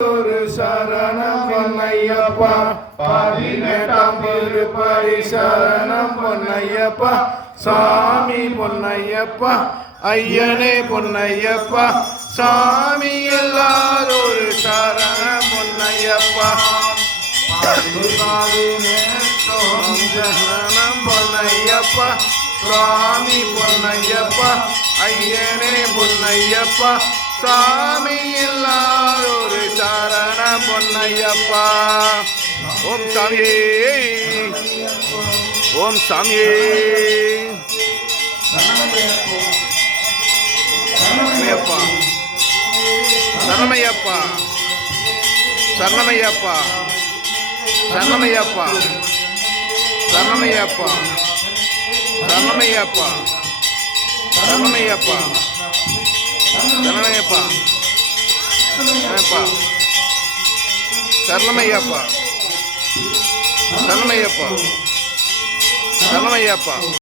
ஒரு சரணம் பொன்னையப்பா, 18ஆம் திருப்படி சரணம் பொன்னையப்பா, சாமி பொன்னையப்பா, ஐயனே பொன்னையப்பா, சாமி எல்லாரும் சரணம் பொன்னையப்பா, சரணம் பொன்னையப்பா, சுவாமி பொன்னையப்பா, ஐயனே பொன்னையப்பா, சாமி எல்லாரும் சரண பொன்னையப்பா. ஓம் சாமியே, ஓம் சாமியே, சரணமையப்பா, சரணமையப்பா, சரணமையப்பா, சரணமையப்பா, சரணமையப்பா, சரணமையப்பா, சரணமையப்பா, சரணமையப்பா, சரணமையப்பா, சரணமையப்பா, சரணமையப்பா.